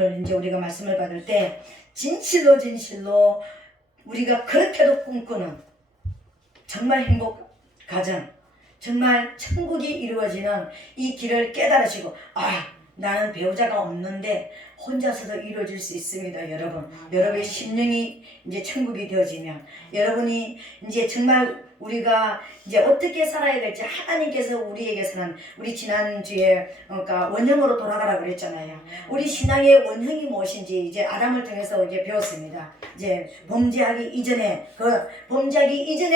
이제 우리가 말씀을 받을 때 진실로 우리가 그렇게도 꿈꾸는 정말 행복 가정, 정말 천국이 이루어지는 이 길을 깨달으시고, 나는 배우자가 없는데 혼자서도 이루어질 수 있습니다. 여러분의 심령이 이제 천국이 되어지면, 여러분이 이제 정말 우리가 이제 어떻게 살아야 될지 하나님께서 우리에게서는, 우리 지난주에 그러니까 원형으로 돌아가라 그랬잖아요. 우리 신앙의 원형이 무엇인지 이제 아담을 통해서 이제 배웠습니다. 이제 범죄하기 이전에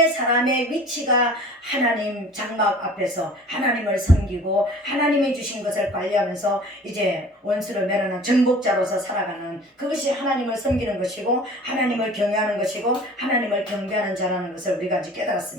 사람의 위치가 하나님 장막 앞에서 하나님을 섬기고 하나님이 주신 것을 관리하면서 이제 원수를 멸하는 정복자로서 살아가는, 그것이 하나님을 섬기는 것이고 하나님을 경외하는 것이고 하나님을 경배하는 자라는 것을 우리가 이제 깨달았습니다.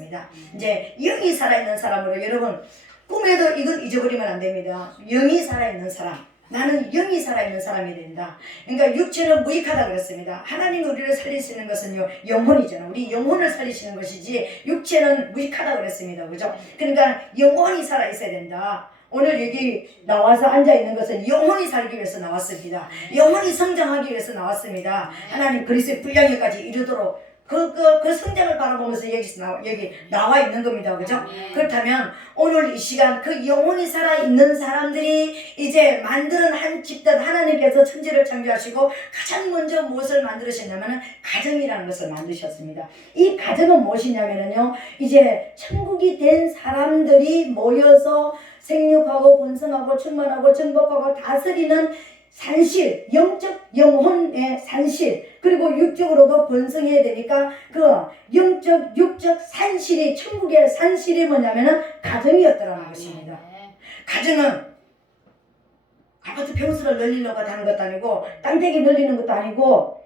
이제 영이 살아있는 사람으로, 여러분 꿈에도 이건 잊어버리면 안 됩니다. 영이 살아있는 사람, 나는 영이 살아있는 사람이 된다. 그러니까 육체는 무익하다 그랬습니다. 하나님이 우리를 살릴 수 있는 것은요, 영혼이잖아. 우리 영혼을 살리시는 것이지 육체는 무익하다 그랬습니다. 그죠? 그러니까 영혼이 살아있어야 된다. 오늘 여기 나와서 앉아있는 것은 영혼이 살기 위해서 나왔습니다. 영혼이 성장하기 위해서 나왔습니다. 하나님 그리스도의 분량에까지 이르도록 그 성장을 바라보면서 여기 나와 있는 겁니다. 그죠? 그렇다면 오늘 이 시간 그 영혼이 살아있는 사람들이 이제 만드는 한 집단, 하나님께서 천지를 창조하시고 가장 먼저 무엇을 만드셨냐면 가정이라는 것을 만드셨습니다. 이 가정은 무엇이냐면요, 이제 천국이 된 사람들이 모여서 생육하고 번성하고 충만하고 정복하고 다스리는 산실, 영적 영혼의 산실, 그리고 육적으로도 번성해야 되니까 그 영적 육적 산실이, 천국의 산실이 뭐냐면은 가정이었더라는 것입니다. 가정은 아파트 평수를 늘리려고 하는 것도 아니고 땅대기 늘리는 것도 아니고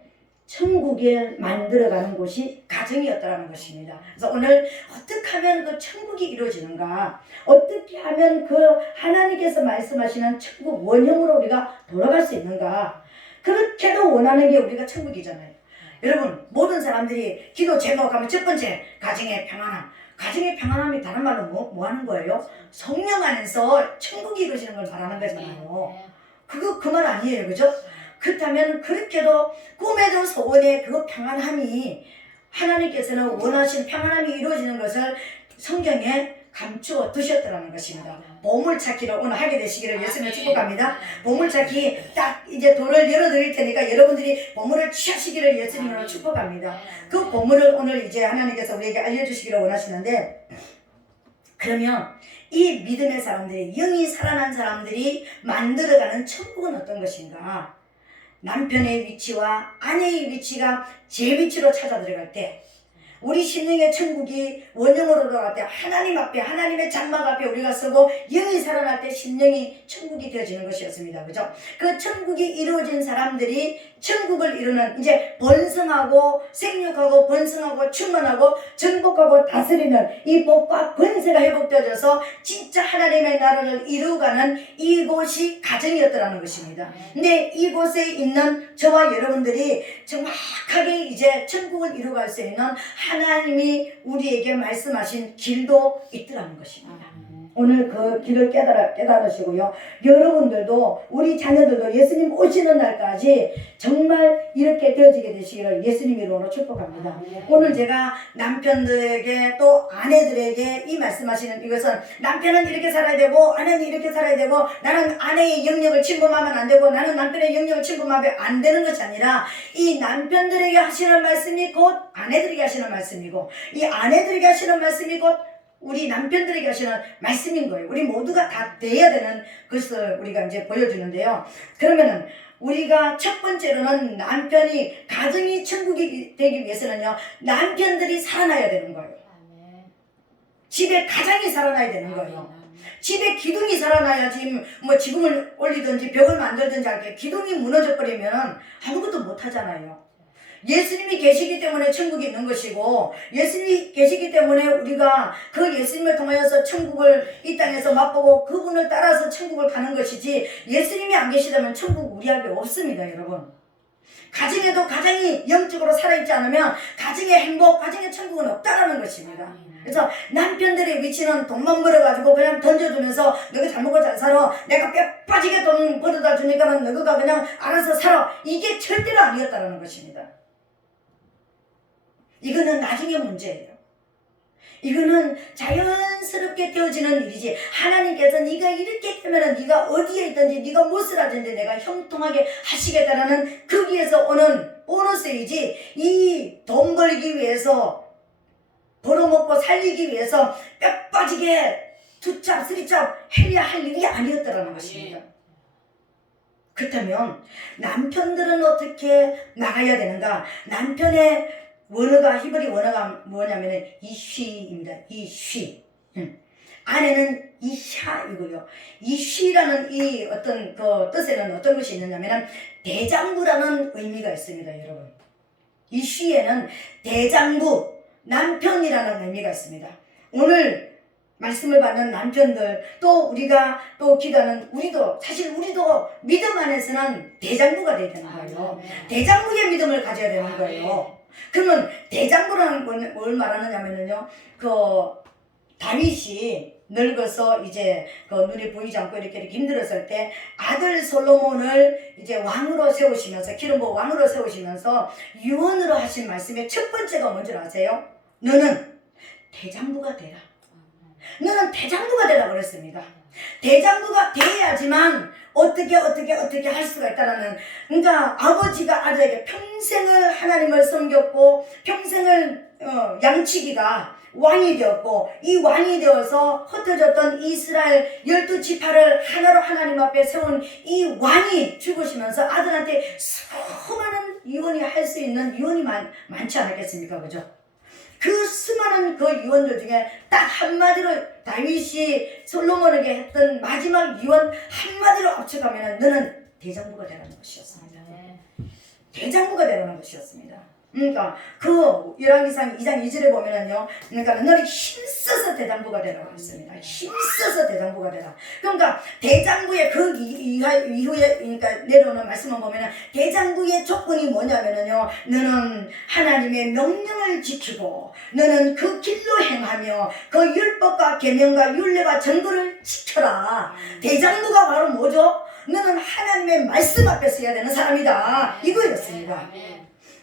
천국에 만들어가는 곳이 가정이었다는 것입니다. 그래서 오늘 어떻게 하면 그 천국이 이루어지는가, 어떻게 하면 그 하나님께서 말씀하시는 천국 원형으로 우리가 돌아갈 수 있는가, 그렇게도 원하는 게 우리가 천국이잖아요. 여러분, 모든 사람들이 기도 제목하면 첫 번째 가정의 평안함. 가정의 평안함이 다른 말로 뭐 하는 거예요? 성령 안에서 천국이 이루어지는 걸 말하는 거잖아요. 그거 그 말 아니에요, 그죠? 그렇다면 그렇게도 꿈에도 소원의 그 평안함이, 하나님께서는 원하신 평안함이 이루어지는 것을 성경에 감추어 두셨더라는 것입니다. 보물찾기를 오늘 하게 되시기를 예수님을 축복합니다. 보물찾기 딱 이제 도를 열어드릴 테니까 여러분들이 보물을 취하시기를 예수님으로 축복합니다. 그 보물을 오늘 이제 하나님께서 우리에게 알려주시기를 원하시는데, 그러면 이 믿음의 사람들이, 영이 살아난 사람들이 만들어가는 천국은 어떤 것인가? 남편의 위치와 아내의 위치가 제 위치로 찾아 들어갈 때, 우리 심령의 천국이 원형으로 돌아갈 때 하나님 앞에, 하나님의 장막 앞에 우리가 서고 영이 살아날 때 심령이 천국이 되어지는 것이었습니다. 그죠? 그 천국이 이루어진 사람들이 천국을 이루는, 이제 번성하고 생육하고 번성하고 충만하고 정복하고 다스리는 이 복과 권세가 회복되어져서 진짜 하나님의 나라를 이루어가는 이곳이 가정이었더라는 것입니다. 근데 이곳에 있는 저와 여러분들이 정확하게 이제 천국을 이루어갈 수 있는 하나님이 우리에게 말씀하신 길도 있더라는 것입니다. 오늘 그 길을 깨달으시고요, 여러분들도, 우리 자녀들도 예수님 오시는 날까지 정말 이렇게 되어지게 되시기를 예수님 이름으로 축복합니다. 오늘 제가 남편들에게 또 아내들에게 이 말씀하시는 이것은, 남편은 이렇게 살아야 되고 아내는 이렇게 살아야 되고, 나는 아내의 영역을 침범하면 안 되고 나는 남편의 영역을 침범하면 안 되는 것이 아니라, 이 남편들에게 하시는 말씀이 곧 아내들에게 하시는 말씀이고, 이 아내들에게 하시는 말씀이 곧 우리 남편들에게 하시는 말씀인 거예요. 우리 모두가 다 돼야 되는 것을 우리가 이제 보여주는데요. 그러면은 우리가 첫 번째로는 남편이, 가정이 천국이 되기 위해서는요, 남편들이 살아나야 되는 거예요. 집에 가장이 살아나야 되는 거예요. 집에 기둥이 살아나야지 뭐 지붕을 올리든지 벽을 만들든지 할게, 기둥이 무너져 버리면 아무것도 못 하잖아요. 예수님이 계시기 때문에 천국이 있는 것이고, 예수님이 계시기 때문에 우리가 그 예수님을 통하여서 천국을 이 땅에서 맛보고 그분을 따라서 천국을 가는 것이지, 예수님이 안 계시다면 천국 우리에게 없습니다, 여러분. 가정에도 가정이 영적으로 살아있지 않으면 가정의 행복, 가정의 천국은 없다라는 것입니다. 그래서 남편들의 위치는 돈만 벌어가지고 그냥 던져주면서 너가 잘 먹고 잘 살아, 내가 뼈 빠지게 돈 벌어다 주니까는 너가 그냥 알아서 살아, 이게 절대로 아니었다라는 것입니다. 이거는 나중에 문제예요. 이거는 자연스럽게 되어지는 일이지, 하나님께서 네가 이렇게 되면 네가 어디에 있든지 네가 무엇을 하든지 내가 형통하게 하시겠다라는 거기에서 오는 보너스이지, 이 돈 벌기 위해서 벌어먹고 살리기 위해서 뼈 빠지게 투잡 쓰리잡 해야 할 일이 아니었다라는 것입니다. 그렇다면 남편들은 어떻게 나가야 되는가? 남편의 원어가, 히브리 원어가 뭐냐면은 이쉬입니다. 이쉬. 아내는 이샤이고요. 이쉬라는 이 어떤 그 뜻에는 어떤 것이 있느냐면은 대장부라는 의미가 있습니다, 여러분. 이쉬에는 대장부, 남편이라는 의미가 있습니다. 오늘 말씀을 받는 남편들, 또 우리가 또 기도하는 우리도, 사실 우리도 믿음 안에서는 대장부가 되어야 되는 거예요. 대장부의 믿음을 가져야 되는 거예요. 그러면 대장부라는 건 뭘 말하느냐면요, 그 다윗이 늙어서 이제 그 눈이 보이지 않고 이렇게 힘들었을 때 아들 솔로몬을 이제 왕으로 세우시면서, 기름 부어 왕으로 세우시면서 유언으로 하신 말씀의 첫 번째가 뭔지 아세요? 너는 대장부가 되라. 너는 대장부가 되라 그랬습니다. 대장부가 돼야지만 어떻게 할 수가 있다라는, 그러니까 아버지가 아들에게 평생을 하나님을 섬겼고 평생을 양치기가 왕이 되었고, 이 왕이 되어서 흩어졌던 이스라엘 12지파를 하나로 하나님 앞에 세운 이 왕이 죽으시면서 아들한테 수많은 유언이 할 수 있는 유언이 많지 않았겠습니까? 그죠? 그 수많은 그 유언들 중에 딱 한마디로 다윗이 솔로몬에게 했던 마지막 유언 한마디로 합쳐가면 너는 대장부가 되라는 것이었습니다. 대장부가 되라는 것이었습니다. 그러니까 그 열왕기상 2장 2절에 보면은요, 그러니까 너는 힘써서 대장부가 되라고 했습니다. 힘써서 대장부가 되라. 그러니까 대장부의 그 이후에 그러니까 내려오는 말씀을 보면은 대장부의 조건이 뭐냐면은요, 너는 하나님의 명령을 지키고 너는 그 길로 행하며 그 율법과 계명과 율례와 정도를 지켜라. 대장부가 바로 뭐죠? 너는 하나님의 말씀 앞에 서야 되는 사람이다, 이거였습니다.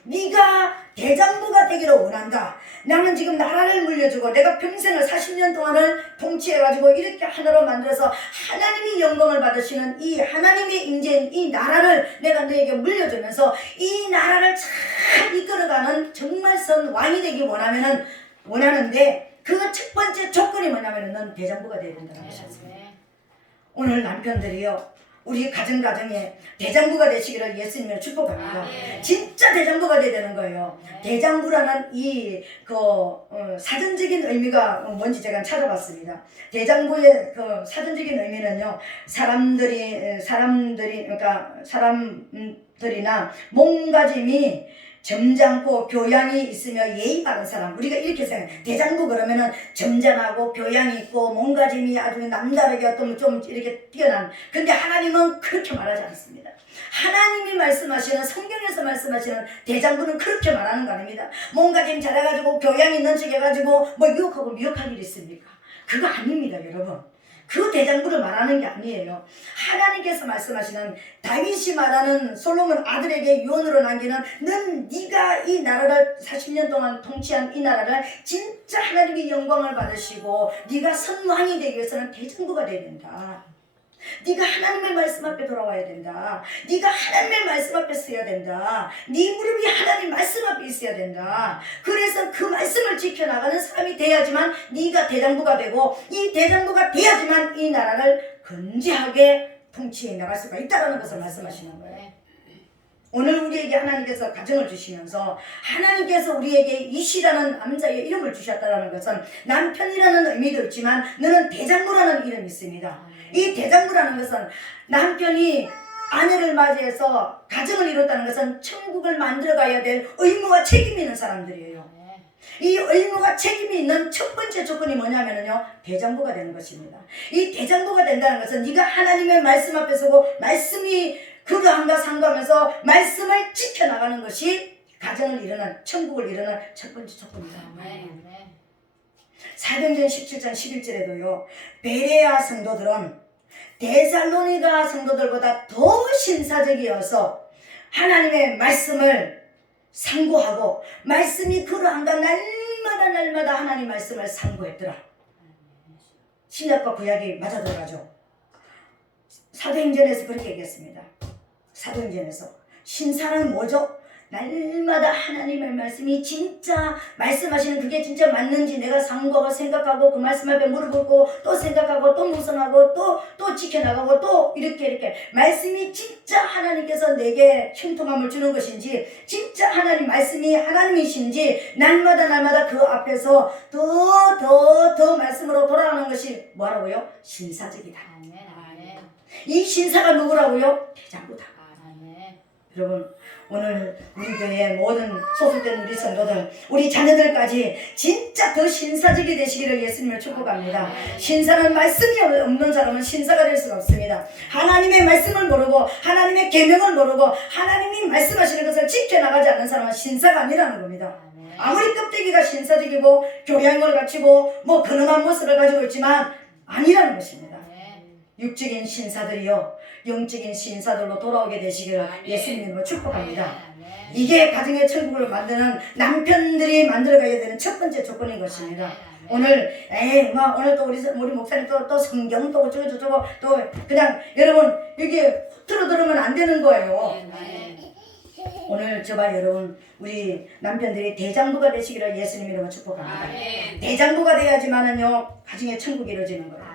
네가 대장부가 되기를 원한다. 나는 지금 나라를 물려주고 내가 평생을 40년 동안을 통치해가지고 이렇게 하나로 만들어서 하나님이 영광을 받으시는 이 하나님의 인재인 이 나라를 내가 너에게 물려주면서 이 나라를 잘 이끌어가는 정말 선 왕이 되기 원하는데 그 첫 번째 조건이 뭐냐면 넌 대장부가 되어야 된다는 것이었습니다. 오늘 남편들이요, 우리 가정에 대장부가 되시기를 예수님을 축복합니다. 진짜 대장부가 돼야 되는 거예요. 대장부라는 이 사전적인 의미가 뭔지 제가 찾아봤습니다. 대장부의 그 사전적인 의미는요, 사람들이나 몸가짐이 점잖고 교양이 있으며 예의 바른 사람, 우리가 이렇게 생각해요. 대장부 그러면은 점잖하고 교양이 있고 몸가짐이 아주 남다르게 어떤 좀 이렇게 뛰어난, 근데 하나님은 그렇게 말하지 않습니다. 하나님이 말씀하시는, 성경에서 말씀하시는 대장부는 그렇게 말하는 거 아닙니다. 몸가짐 잘해가지고 교양 있는 척 해가지고 뭐 유혹하고 미혹할 일이 있습니까? 그거 아닙니다, 여러분. 그 대장부를 말하는 게 아니에요. 하나님께서 말씀하시는, 다윗이 말하는 솔로몬 아들에게 유언으로 남기는, 네가 이 나라를 40년 동안 통치한 이 나라를 진짜 하나님의 영광을 받으시고 네가 선왕이 되기 위해서는 대장부가 되어야 된다. 네가 하나님의 말씀 앞에 돌아와야 된다. 네가 하나님의 말씀 앞에 서야 된다. 네 무릎이 하나님 말씀 앞에 있어야 된다. 그래서 그 말씀을 지켜나가는 사람이 돼야지만 네가 대장부가 되고, 이 대장부가 돼야지만 이 나라를 건재하게 통치해 나갈 수가 있다는 것을 말씀하시는 거예요. 오늘 우리에게 하나님께서 가정을 주시면서 하나님께서 우리에게 이시라는 남자의 이름을 주셨다는 것은 남편이라는 의미도 있지만 너는 대장부라는 이름이 있습니다. 이 대장부라는 것은 남편이 아내를 맞이해서 가정을 이뤘다는 것은 천국을 만들어가야 될 의무와 책임이 있는 사람들이에요. 이 의무가 책임이 있는 첫 번째 조건이 뭐냐면요, 대장부가 되는 것입니다. 이 대장부가 된다는 것은 네가 하나님의 말씀 앞에 서고 말씀이 그러한가 상고하면서 말씀을 지켜 지켜나가는 것이 가정을 이루는, 천국을 이루는 첫 번째 조건이다. 사도행전 17장 11절에도요. 베레아 성도들은 데살로니가 성도들보다 더 신사적이어서 하나님의 말씀을 상고하고 말씀이 그러한가 날마다 하나님 말씀을 상고했더라. 신약과 구약이 맞아 들어가죠. 사도행전에서 그렇게 얘기했습니다. 사도행전에서 신사는 뭐죠? 날마다 하나님의 말씀이 진짜 말씀하시는 그게 진짜 맞는지 내가 상고하고 생각하고 그 말씀 앞에 무릎 꿇고 또 생각하고 또 묵상하고 또 지켜나가고 또 이렇게 말씀이 진짜 하나님께서 내게 형통함을 주는 것인지 진짜 하나님 말씀이 하나님이신지 날마다 그 앞에서 더 말씀으로 돌아가는 것이 뭐라고요? 신사적이다. 이 신사가 누구라고요? 대장부다. 여러분 오늘 우리 교회의 모든 소속된 우리 성도들 우리 자녀들까지 진짜 더 신사적이 되시기를 예수님을 축복합니다. 신사는 말씀이 없는 사람은 신사가 될 수가 없습니다. 하나님의 말씀을 모르고 하나님의 계명을 모르고 하나님이 말씀하시는 것을 지켜나가지 않는 사람은 신사가 아니라는 겁니다. 아무리 껍데기가 신사적이고 교양을 갖추고 뭐 근엄한 모습을 가지고 있지만 아니라는 것입니다. 육적인 신사들이요 영적인 신사들로 돌아오게 되시기를 예수님으로 축복합니다. 이게 가정의 천국을 만드는 남편들이 만들어가야 되는 첫 번째 조건인 것입니다. 오늘 오늘 또 우리 목사님 또 성경 또 어쩌고 또 그냥 여러분 이게 틀어 들으면 안 되는 거예요. 오늘 저봐 여러분 우리 남편들이 대장부가 되시기를 예수님 이름으로 축복합니다. 대장부가 돼야지만은요 가정의 천국이 이루어지는 거예요.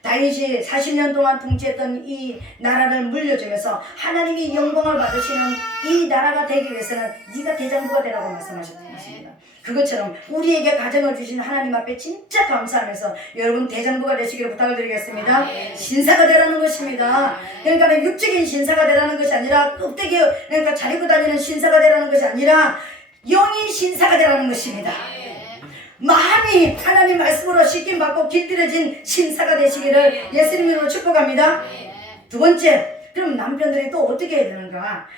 다윗이 40년 동안 통치했던 이 나라를 물려주면서 하나님이 영광을 받으시는 이 나라가 되기 위해서는 네가 대장부가 되라고 말씀하셨던 것입니다. 그것처럼 우리에게 가정을 주신 하나님 앞에 진짜 감사하면서 여러분 대장부가 되시기를 부탁을 드리겠습니다. 신사가 되라는 것입니다. 그러니까 육적인 신사가 되라는 것이 아니라 껍데기 그러니까 잘 입고 다니는 신사가 되라는 것이 아니라 영이 신사가 되라는 것입니다. 마음이 하나님 말씀으로 씻김받고 길들여진 신사가 되시기를 예수님으로 축복합니다. 두 번째, 그럼 남편들이 또 어떻게 해야 되는가?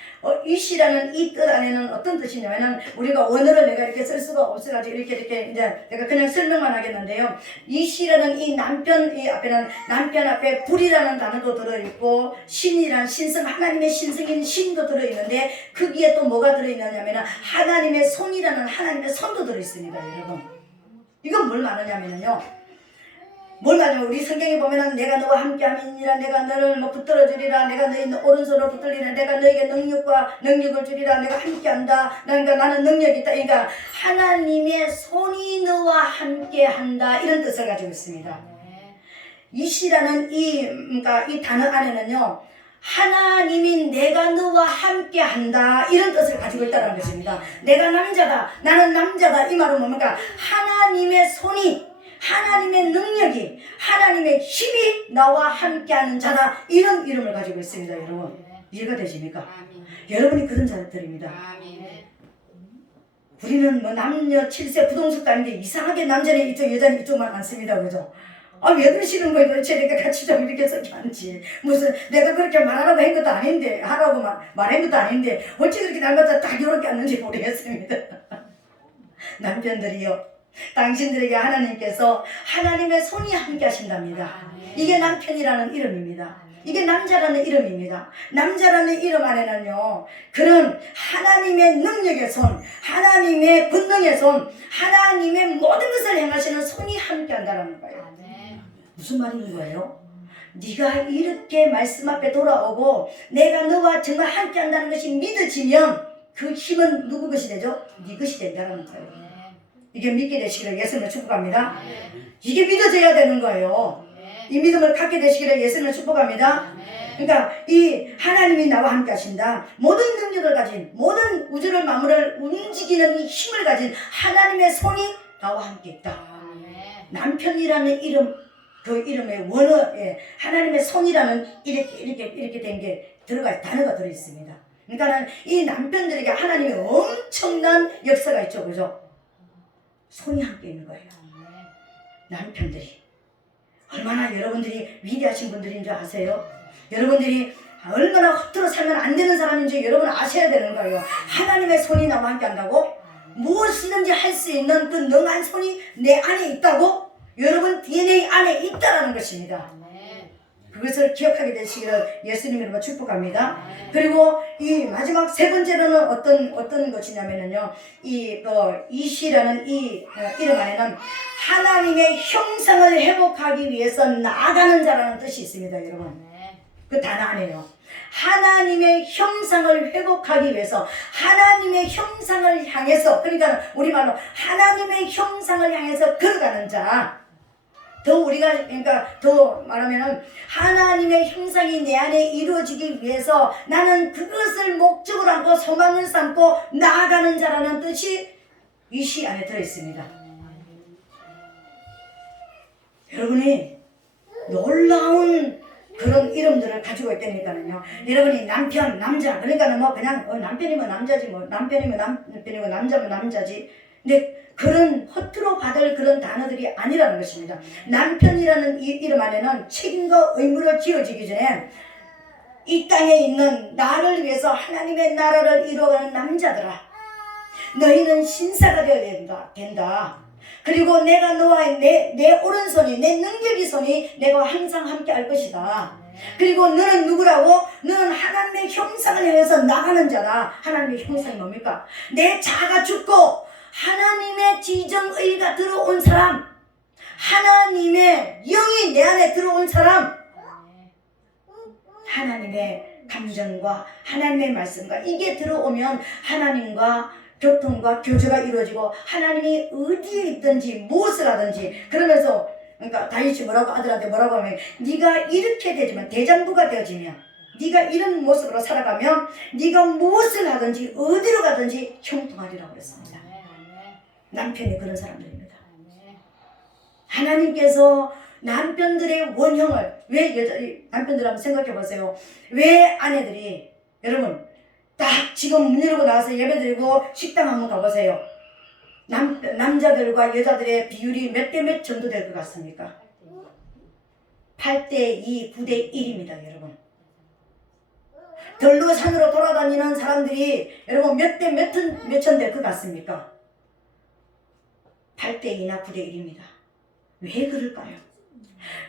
이 시라는 이 뜻 안에는 어떤 뜻이냐면은 우리가 원어를 내가 이렇게 쓸 수가 없어가지고 이렇게 이제 내가 그냥 설명만 하겠는데요. 이 시라는 이 남편 이 앞에는 남편 앞에 불이라는 단어도 들어있고 신이란 신성 하나님의 신성인 신도 들어있는데 거기에 또 뭐가 들어있느냐면은 하나님의 손이라는 하나님의 손도 들어있습니다, 여러분. 이건 뭘 말하냐면요. 뭘 말하냐면 우리 성경에 보면은 내가 너와 함께함이니라 내가 너를 뭐 붙들어 주리라 내가 너희 오른손으로 붙들리라 내가 너에게 능력을 주리라 내가 함께한다. 그러니까 나는 능력이 있다. 그러니까 하나님의 손이 너와 함께한다 이런 뜻을 가지고 있습니다. 이시라는 그러니까 이 단어 안에는요. 하나님이 내가 너와 함께한다 이런 뜻을 가지고 있다는 것입니다. 내가 남자다 나는 남자다 이 말은 뭡니까? 하나님의 손이 하나님의 능력이 하나님의 힘이 나와 함께하는 자다 이런 이름을 가지고 있습니다. 여러분 이해가 되십니까? 여러분이 그런 자들입니다. 우리는 뭐 남녀 7세 부동석도 아닌데 이상하게 남자는 이쪽 여자는 이쪽만 많습니다. 그죠? 왜 그러시는 거예요? 도대체 내가 같이 좀 이렇게 서기 하는지. 무슨 내가 그렇게 말하라고 한 것도 아닌데, 하라고 말한 것도 아닌데, 어찌 그렇게 날마다 다 이렇게 하는지 모르겠습니다. 남편들이요. 당신들에게 하나님께서 하나님의 손이 함께 하신답니다. 이게 남편이라는 이름입니다. 이게 남자라는 이름입니다. 남자라는 이름 안에는요. 그런 하나님의 능력의 손, 하나님의 권능의 손, 하나님의 모든 것을 행하시는 손이 함께 한다는 거예요. 무슨 말인 거예요? 네가 이렇게 말씀 앞에 돌아오고 내가 너와 정말 함께 한다는 것이 믿어지면 그 힘은 누구 것이 되죠? 네 것이 된다는 거예요. 이게 믿게 되시기를 예수님을 축복합니다. 이게 믿어져야 되는 거예요. 이 믿음을 갖게 되시기를 예수님을 축복합니다. 그러니까 이 하나님이 나와 함께 하신다. 모든 능력을 가진 모든 우주를 만물을 움직이는 이 힘을 가진 하나님의 손이 나와 함께 있다. 남편이라는 이름 그 이름에 원어에 하나님의 손이라는 이렇게 된 게 단어가 들어있습니다. 그러니까는 이 남편들에게 하나님의 엄청난 역사가 있죠, 그죠? 손이 함께 있는 거예요. 남편들이 얼마나 여러분들이 위대하신 분들인 줄 아세요? 여러분들이 얼마나 헛들어 살면 안 되는 사람인지 여러분 아셔야 되는 거예요. 하나님의 손이 나와 함께 한다고? 무엇이든지 할 수 있는 그 능한 손이 내 안에 있다고? 여러분 DNA 안에 있다라는 것입니다. 그것을 기억하게 되시기를 예수님 이름으로 축복합니다. 그리고 이 마지막 세 번째로는 어떤 것이냐면요, 이시라는 이 이름 안에는 하나님의 형상을 회복하기 위해서 나아가는 자라는 뜻이 있습니다, 여러분. 그 단어 안에요. 하나님의 형상을 회복하기 위해서, 하나님의 형상을 향해서, 그러니까 우리말로 하나님의 형상을 향해서 걸어가는 자. 그러니까 더 말하면은 하나님의 형상이 내 안에 이루어지기 위해서 나는 그것을 목적으로 하고 소망을 삼고 나아가는 자라는 뜻이 이 시 안에 들어있습니다. 여러분이 놀라운 그런 이름들을 가지고 있다니까요. 여러분이 남편, 남자, 그러니까 뭐 그냥 남편이면 남자지, 뭐 남편이면 남자면 남자지. 근데 그런 허투루 받을 그런 단어들이 아니라는 것입니다. 남편이라는 이름 안에는 책임과 의무를 지어지기 전에 이 땅에 있는 나를 위해서 하나님의 나라를 이루어가는 남자들아, 너희는 신사가 되어야 된다. 그리고 내가 너와 내 오른손이, 내 능력의 손이 내가 항상 함께 할 것이다. 그리고 너는 누구라고? 너는 하나님의 형상을 향해서 나가는 자다. 하나님의 형상이 뭡니까? 내 자아가 죽고 하나님의 지정의가 들어온 사람, 하나님의 영이 내 안에 들어온 사람, 하나님의 감정과 하나님의 말씀과 이게 들어오면 하나님과 교통과 교제가 이루어지고 하나님이 어디에 있든지 무엇을 하든지, 그러면서 그러니까 다윗이 뭐라고 아들한테 뭐라고 하면, 네가 이렇게 되지만, 대장부가 되어지면, 네가 이런 모습으로 살아가면 네가 무엇을 하든지 어디로 가든지 형통하리라고 그랬습니다. 남편이 그런 사람들입니다. 하나님께서 남편들의 원형을, 왜 남편들 한번 생각해 보세요. 왜 아내들이, 여러분 딱 지금 문 열고 나와서 예배드리고 식당 한번 가보세요. 남자들과 여자들의 비율이 몇 대 몇 정도 될 것 같습니까? 8대2, 9대1입니다, 여러분. 들로 산으로 돌아다니는 사람들이 여러분 몇 대 몇천 될 것 같습니까? 8대2나 9대1입니다. 왜 그럴까요?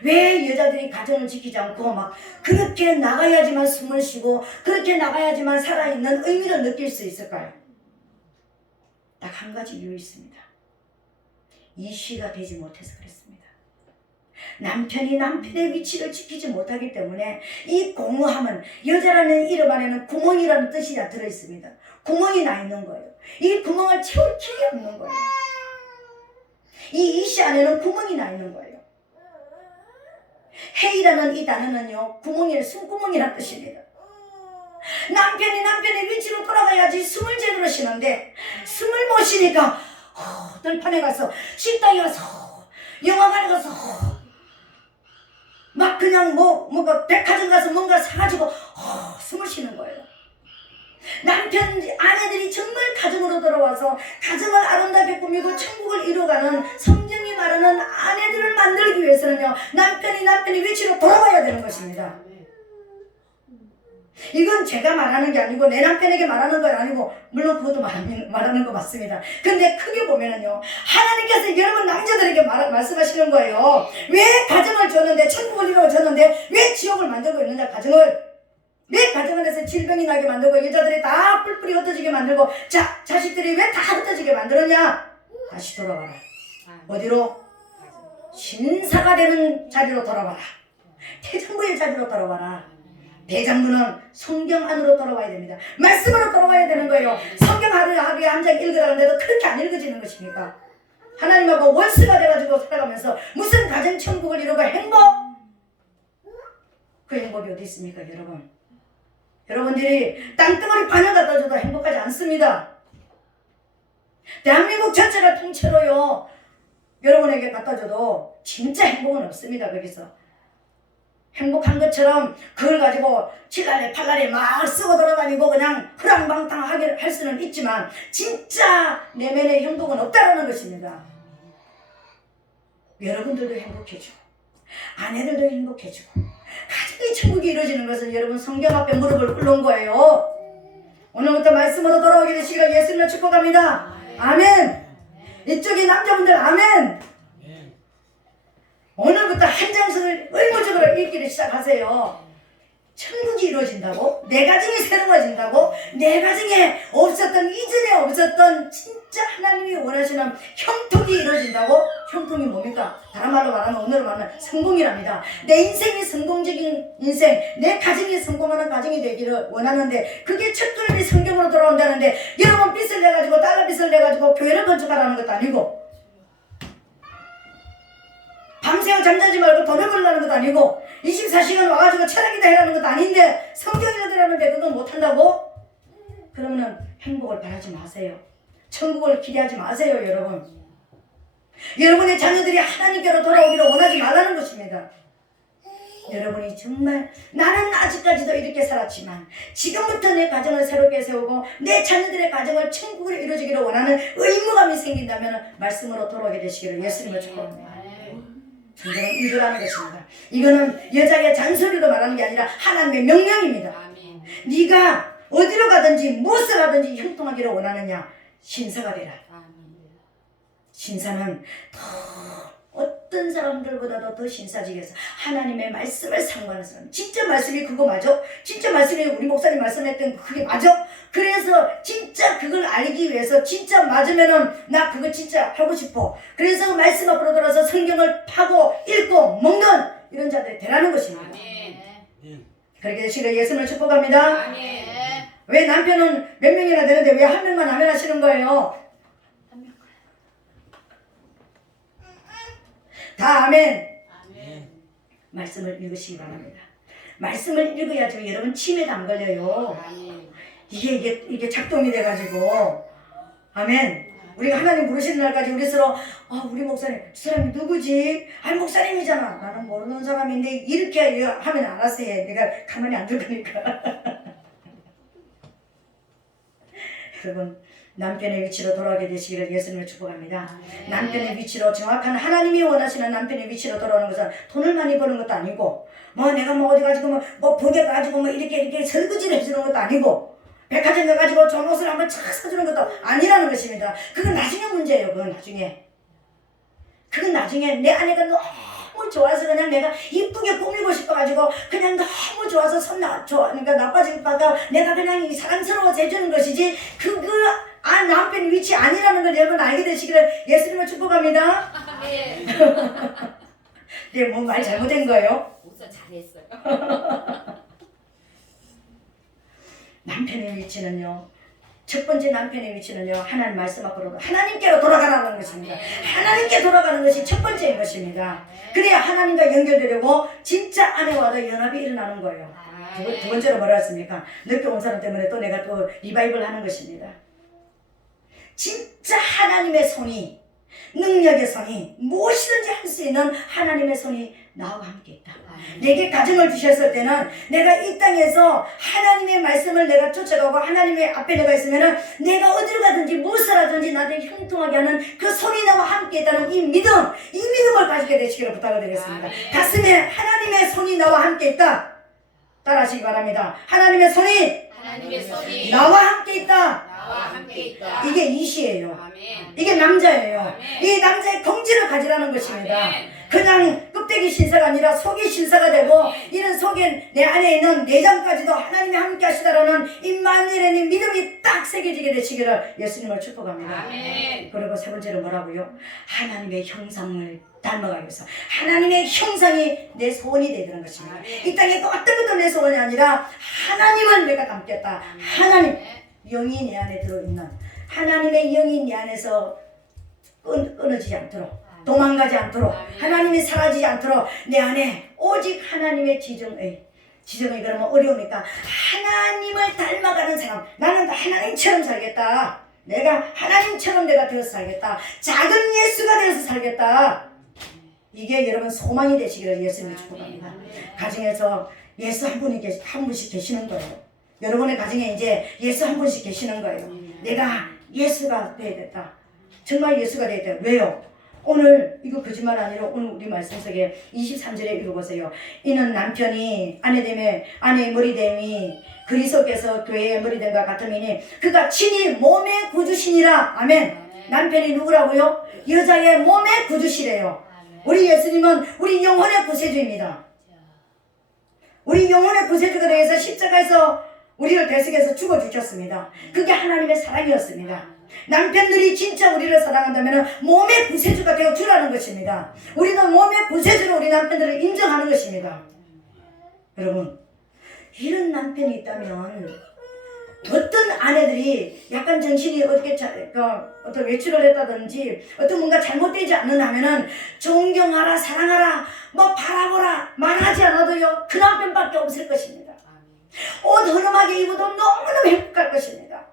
왜 여자들이 가정을 지키지 않고 막 그렇게 나가야지만 숨을 쉬고 그렇게 나가야지만 살아있는 의미를 느낄 수 있을까요? 딱 한 가지 이유 있습니다. 이 시가 되지 못해서 그랬습니다. 남편이 남편의 위치를 지키지 못하기 때문에 이 공허함은, 여자라는 이름 안에는 구멍이라는 뜻이 들어있습니다. 구멍이 나 있는 거예요. 이 구멍을 채울 길이 없는 거예요. 이 시 안에는 구멍이 나 있는 거예요. 해이라는 이 단어는요, 구멍이 숨구멍이라는 뜻입니다. 남편이 위치로 돌아가야지 숨을 제대로 쉬는데 숨을 못 쉬니까 들판에 가서, 식당에 가서, 영화관에 가서 막 그냥 뭔가 백화점 가서 뭔가 사가지고 숨을 쉬는 거예요. 아내들이 정말 가정으로 돌아와서 가정을 아름답게 꾸미고 천국을 이루어가는 성경이 말하는 아내들을 만들기 위해서는요, 남편이 위치로 돌아와야 되는 것입니다. 이건 제가 말하는 게 아니고 내 남편에게 말하는 건 아니고, 물론 그것도 말하는 거 맞습니다. 근데 크게 보면은요, 하나님께서 여러분 남자들에게 말씀하시는 거예요. 왜 가정을 줬는데, 천국을 이루어줬는데 왜 지옥을 만들고 있느냐, 가정을. 왜 가정을 해서 질병이 나게 만들고 여자들이 다 뿔뿔이 흩어지게 만들고 자식들이 왜 다 흩어지게 만들었냐? 다시 돌아와라. 어디로? 신사가 되는 자리로 돌아와라. 태장부의 자리로 돌아와라. 대장부는 성경 안으로 돌아와야 됩니다. 말씀으로 돌아와야 되는 거예요. 성경 하루에 한 장 읽으라는데도 그렇게 안 읽어지는 것입니까? 하나님하고 원수가 돼가지고 살아가면서 무슨 가정 천국을 이루고 행복? 그 행복이 어디 있습니까, 여러분? 여러분들이 땅덩어리 반을 갖다 줘도 행복하지 않습니다. 대한민국 전체를 통째로요, 여러분에게 갖다 줘도 진짜 행복은 없습니다. 거기서 행복한 것처럼 그걸 가지고 7날에 8날에 막 쓰고 돌아다니고 그냥 흐랑방탕하게 할 수는 있지만 진짜 내면의 행복은 없다라는 것입니다. 여러분들도 행복해지고 아내들도 행복해지고 가정의 천국이 이루어지는 것은 여러분 성경 앞에 무릎을 꿇는 거예요. 오늘부터 말씀으로 돌아오게 되시기를 예수님을 축복합니다. 아멘. 이쪽에 남자분들 아멘. 오늘부터 한 장씩을 의무적으로 읽기를 시작하세요. 천국이 이루어진다고? 내 가정이 새로워진다고? 내 가정에 없었던, 이전에 없었던 진짜 하나님이 원하시는 형통이 이루어진다고? 형통이 뭡니까? 다른 말로 말하면 오늘로 말하면 성공이랍니다. 내 인생이 성공적인 인생, 내 가정이 성공하는 가정이 되기를 원하는데 그게 첫걸음이 성경으로 돌아온다는데 여러분 빚을 내가지고 달러 빚을 내가지고 교회를 건축하라는 것도 아니고 밤새워 잠자지 말고 돈을 벌라는 것도 아니고 24시간 와가지고 철학이다 해라는 것도 아닌데 성경이 읽으라는데 그건 못한다고? 그러면 행복을 바라지 마세요. 천국을 기대하지 마세요. 여러분. 여러분의 자녀들이 하나님께로 돌아오기를 원하지 말라는 것입니다. 여러분이 정말 나는 아직까지도 이렇게 살았지만 지금부터 내 가정을 새롭게 세우고 내 자녀들의 가정을 천국으로 이루어지기를 원하는 의무감이 생긴다면 말씀으로 돌아오게 되시기를 예수님을 축복합니다. 성경은 읽으라는 것입니다. 이거는 여자의 잔소리로 말하는 게 아니라 하나님의 명령입니다. 네가 어디로 가든지 무엇을 하든지 형통하기를 원하느냐 신사가 되라. 신사는 더 어떤 사람들보다도 더 신사직에서 하나님의 말씀을 상고하는 사람. 진짜 말씀이 그거 맞아? 진짜 말씀이 우리 목사님 말씀했던 그게 맞아? 그래서 진짜 그걸 알기 위해서 진짜 맞으면은 나 그거 진짜 하고 싶어. 그래서 말씀 앞으로 돌아서 성경을 파고 읽고 먹는 이런 자들이 되라는 것입니다. 그렇게 되시기를 예수님을 축복합니다. 왜 남편은 몇 명이나 되는데 왜 한 명만 아멘 하시는 거예요? 다 아멘. 말씀을 읽으시기 바랍니다. 말씀을 읽어야지 여러분 치매도 안 걸려요. 이게 작동이 돼가지고 아멘. 우리가 하나님 부르시는 날까지 우리 서로 우리 목사님 저 사람이 누구지? 아니 목사님이잖아. 나는 모르는 사람인데 이렇게 하면 알아서 해. 내가 가만히 안 둘 거니까. 여러분 남편의 위치로 돌아오게 되시기를 예수님을 축복합니다. 남편의 위치로 정확한 하나님이 원하시는 남편의 위치로 돌아오는 것은 돈을 많이 버는 것도 아니고 내가 어디 가지고 복에 가지고 이렇게 설거지를 해주는 것도 아니고 백화점 가가지고 좋은 옷을 한번 착 사주는 것도 아니라는 것입니다. 그건 나중에 문제예요. 그건 나중에 내 아내가 너무 좋아서 그냥 내가 이쁘게 꾸미고 싶어가지고 그냥 너무 좋아서 그러니까 나빠질까봐 내가 그냥 사랑스러워서 해주는 것이지 남편 위치 아니라는 걸 여러분 알게 되시기를 예수님을 축복합니다. 네, 말 잘못된 거예요? 목사 잘했어요. 남편의 위치는요. 첫 번째 남편의 위치는요. 하나님 말씀 앞으로 하나님께로 돌아가라는 것입니다. 하나님께 돌아가는 것이 첫 번째인 것입니다. 그래야 하나님과 연결되려고 진짜 아내와도 연합이 일어나는 거예요. 두 번째로 뭐라 했습니까? 늦게 온 사람 때문에 또 내가 또 리바이벌 하는 것입니다. 진짜 하나님의 손이 능력의 손이 무엇이든지 할 수 있는 하나님의 손이 나와 함께 있다. 내게 가정을 주셨을 때는 내가 이 땅에서 하나님의 말씀을 내가 쫓아가고 하나님의 앞에 내가 있으면 내가 어디로 가든지 무엇을 하든지 나를 형통하게 하는 그 손이 나와 함께 있다는 이 믿음을 가지게 되시기를 부탁을 드리겠습니다. 가슴에 하나님의 손이 나와 함께 있다. 따라하시기 바랍니다. 하나님의 손이 나와 함께 있다. 이게 이시예요. 이게 남자예요. 이 남자의 긍지를 가지라는 것입니다. 그냥 껍데기 신사가 아니라 속이 신사가 되고 이런 속에 내 안에 있는 내장까지도 하나님이 함께 하시다라는 임마누엘의 믿음이 딱 새겨지게 되시기를 예수님을 축복합니다. 그리고 세 번째로 뭐라고요? 하나님의 형상을 닮아가기 위해서 하나님의 형상이 내 소원이 되는 것입니다. 이 땅에 또 어떤 것도 내 소원이 아니라 하나님을 내가 닮겠다. 하나님 영이 내 안에 들어있는 하나님의 영이 내 안에서 끊어지지 않도록 도망가지 않도록 하나님이 사라지지 않도록 내 안에 오직 하나님의 지정의 그러면 어려우니까 하나님을 닮아가는 사람 나는 하나님처럼 살겠다. 내가 하나님처럼 내가 되어서 살겠다. 작은 예수가 되어서 살겠다. 이게 여러분 소망이 되시기를 예수님을 축복합니다. 가정에서 예수 한 분씩 계시는 거예요. 여러분의 가정에 이제 예수 한 분씩 계시는 거예요. 내가 예수가 되어야겠다. 정말 예수가 되어야겠다. 왜요? 오늘 이거 거짓말 아니라 오늘 우리 말씀 속에 23절에 읽어보세요. 이는 남편이 아내의 머리됨이 그리스도께서 교회의 머리됨과 같음이니 그가 친히 몸의 구주시니라. 아멘. 남편이 누구라고요? 여자의 몸의 구주시래요. 우리 예수님은 우리 영혼의 구세주입니다. 우리 영혼의 구세주가 되어서 십자가에서 우리를 대속해서 죽어주셨습니다. 그게 하나님의 사랑이었습니다. 남편들이 진짜 우리를 사랑한다면 몸의 구세주가 되어주라는 것입니다. 우리도 몸의 구세주로 우리 남편들을 인정하는 것입니다. 여러분, 이런 남편이 있다면 어떤 아내들이 약간 정신이 어떤 외출을 했다든지 어떤 뭔가 잘못되지 않는다면은 존경하라, 사랑하라, 뭐 바라보라 말하지 않아도요 그 남편밖에 없을 것입니다. 옷 흐름하게 입어도 너무너무 행복할 것입니다.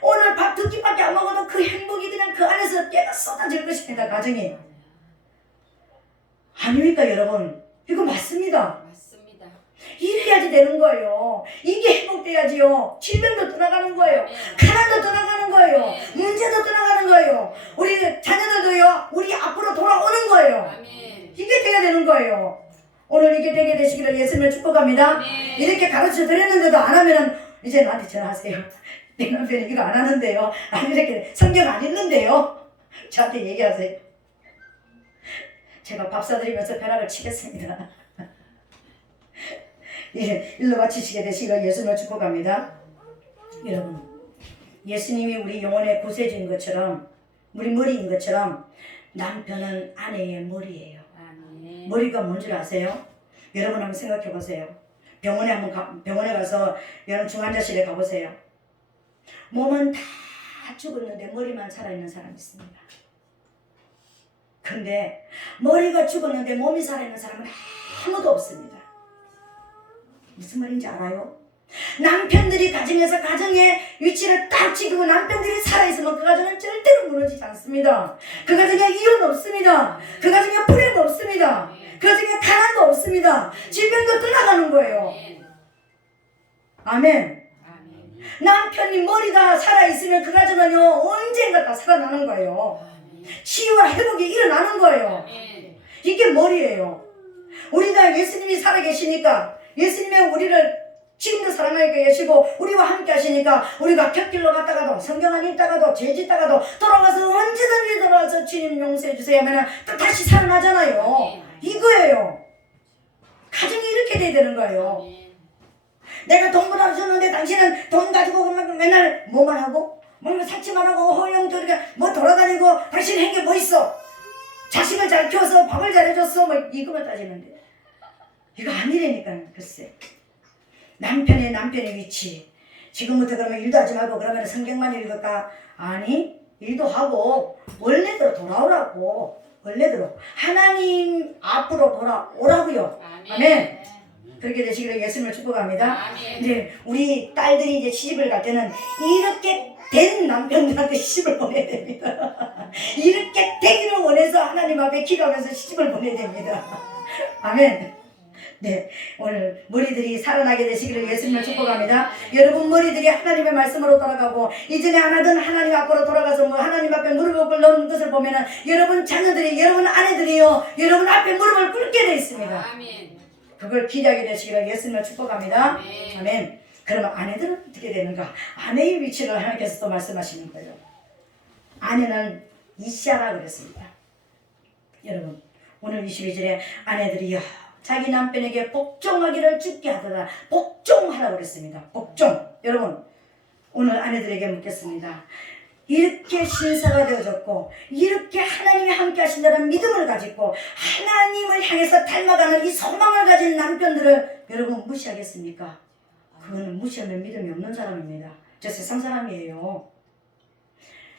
오늘 밥 두 끼밖에 안 먹어도 그 행복이 그냥 그 안에서 깨가 쏟아질 것입니다. 가정이. 아닙니까 여러분? 이거 맞습니다. 이래야지 되는 거예요. 이게 행복돼야지요. 질병도 떠나가는 거예요. 가난도 떠나가는 거예요. 문제도 떠나가는 거예요. 우리 자녀들도요 우리 앞으로 돌아오는 거예요. 이게 돼야 되는 거예요. 오늘 이게 되게 되시기를 예수님을 축복합니다. 이렇게 가르쳐 드렸는데도 안 하면은 이제 나한테 전화하세요. 내 남편이 이거 안 하는데요. 이렇게 성경 안 읽는데요. 저한테 얘기하세요. 제가 밥 사드리면서 벼락을 치겠습니다. 예, 일로 마치시게 되시기를 예수님을 축복합니다. 여러분, 예수님이 우리 영혼의 구세주인 것처럼 우리 머리인 것처럼 남편은 아내의 머리예요. 머리가 뭔 줄 아세요? 여러분 한번 생각해 보세요. 병원에 가서 여러분 중환자실에 가보세요. 몸은 다 죽었는데 머리만 살아있는 사람이 있습니다. 근데 머리가 죽었는데 몸이 살아있는 사람은 아무도 없습니다. 무슨 말인지 알아요? 남편들이 가정에서 가정의 위치를 딱 지키고 남편들이 살아있으면 그 가정은 절대로 무너지지 않습니다. 그 가정에 이혼 없습니다. 그 가정에 불행 없습니다. 그 가정에 가난도 없습니다. 질병도 떠나가는 거예요. 아멘. 남편이 머리가 살아있으면 그 가정은요 언젠가 다 살아나는 거예요. 치유와 회복이 일어나는 거예요. 이게 머리예요. 우리가 예수님이 살아계시니까 예수님의 우리를 지금도 사랑하게 계시고 우리와 함께 하시니까 우리가 곁길로 갔다가도 성경 안 읽다가도 죄 짓다가도 돌아가서 언제든지 돌아와서 주님 용서해 주세요 하면 또 다시 살아나잖아요. 이거예요. 가정이 이렇게 돼야 되는 거예요. 내가 돈 벌어주는데 당신은 돈 가지고 맨날 뭐만 하고 뭔가 사치만 하고 허영돌이가 뭐 돌아다니고 당신 한 게 뭐 있어? 자식을 잘 키워서 밥을 잘해줬어 뭐 이거만 따지는데 이거 아니라니까. 글쎄 남편의 위치 지금부터 그러면 일도 하지 말고 그러면 성경만 읽을까? 아니 일도 하고 원래대로 돌아오라고. 원래대로 하나님 앞으로 돌아오라고요. 아멘. 그렇게 되시기를 예수님을 축복합니다. 이제 우리 딸들이 이제 시집을 갈 때는 이렇게 된 남편들한테 시집을 보내야 됩니다. 이렇게 되기를 원해서 하나님 앞에 기도하면서 시집을 보내야 됩니다. 아멘. 네, 오늘 머리들이 살아나게 되시기를 예수님을 축복합니다. 여러분 머리들이 하나님의 말씀으로 돌아가고 이전에 안 하던 하나님 앞으로 돌아가서 뭐 하나님 앞에 무릎을 넣는 것을 보면은 여러분 자녀들이 여러분 아내들이요 여러분 앞에 무릎을 꿇게 되어 있습니다. 그걸 기대하게 되시기를 예수님을 축복합니다. 아멘. 그러면 아내들은 어떻게 되는가? 아내의 위치를 하나님께서 또 말씀하시는 거예요. 아내는 이시아라 그랬습니다. 여러분 오늘 22절에 아내들이요 자기 남편에게 복종하기를 죽게 하더라. 복종하라고 그랬습니다. 복종. 여러분 오늘 아내들에게 묻겠습니다. 이렇게 신사가 되어졌고 이렇게 하나님이 함께 하신다는 믿음을 가지고 하나님을 향해서 닮아가는 이 소망을 가진 남편들을 여러분 무시하겠습니까? 그거는 무시하면 믿음이 없는 사람입니다. 저 세상 사람이에요.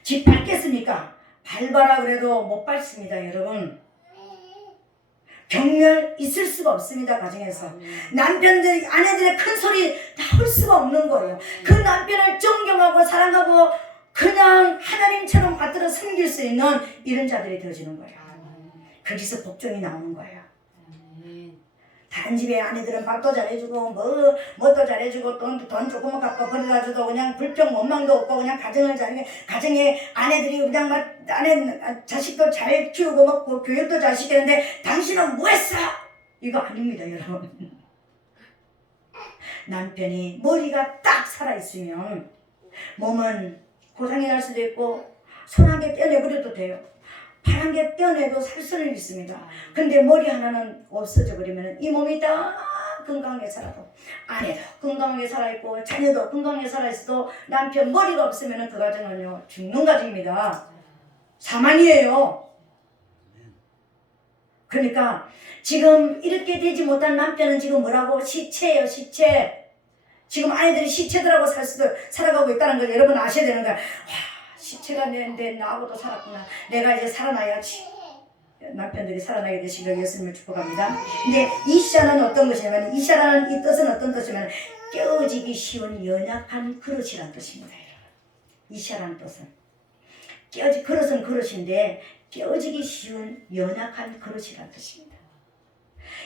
집 밟겠습니까? 밟아라 그래도 못 밟습니다. 여러분 경멸 있을 수가 없습니다. 가정에서 남편들 아내들의 큰 소리 나올 수가 없는 거예요. 그 남편을 존경하고 사랑하고 그냥 하나님처럼 받들어 섬길 수 있는 이런 자들이 되어지는 거예요. 거기서 복종이 나오는 거예요. 다른 집에 아내들은 밥도 잘해주고 뭐도 잘해주고 돈 조금만 갖고 버려다줘도 그냥 불평 원망도 없고 그냥 가정을 잘해 가정에 아내들이 그냥 막 자식도 잘 키우고 먹고 교육도 잘 시키는데 당신은 뭐 했어? 이거 아닙니다 여러분. 남편이 머리가 딱 살아있으면 몸은 고장이 날 수도 있고 손 한 개 떼어내버려도 돼요. 팔 한 개 떼어내도 살 수는 있습니다. 근데 머리 하나는 없어져 버리면 이 몸이 다 건강하게 살아도 아내도 건강하게 살아있고 자녀도 건강하게 살아있어도 남편 머리가 없으면 그 가정은요 죽는 가정입니다. 사망이에요. 그러니까 지금 이렇게 되지 못한 남편은 지금 뭐라고? 시체예요, 시체. 지금 아이들이 시체들하고 살아가고 있다는 걸 여러분 아셔야 되는 거야. 와, 시체가 내 나하고도 살았구나. 내가 이제 살아나야지. 남편들이 살아나게 되시길 예수님을 축복합니다. 근데 이샤는 어떤 것이냐면, 이샤라는 이 뜻은 어떤 뜻이냐면 깨어지기 쉬운 연약한 그릇이라는 뜻입니다. 이샤라는 뜻은 그릇은 그릇인데 깨어지기 쉬운 연약한 그릇이라는 뜻입니다.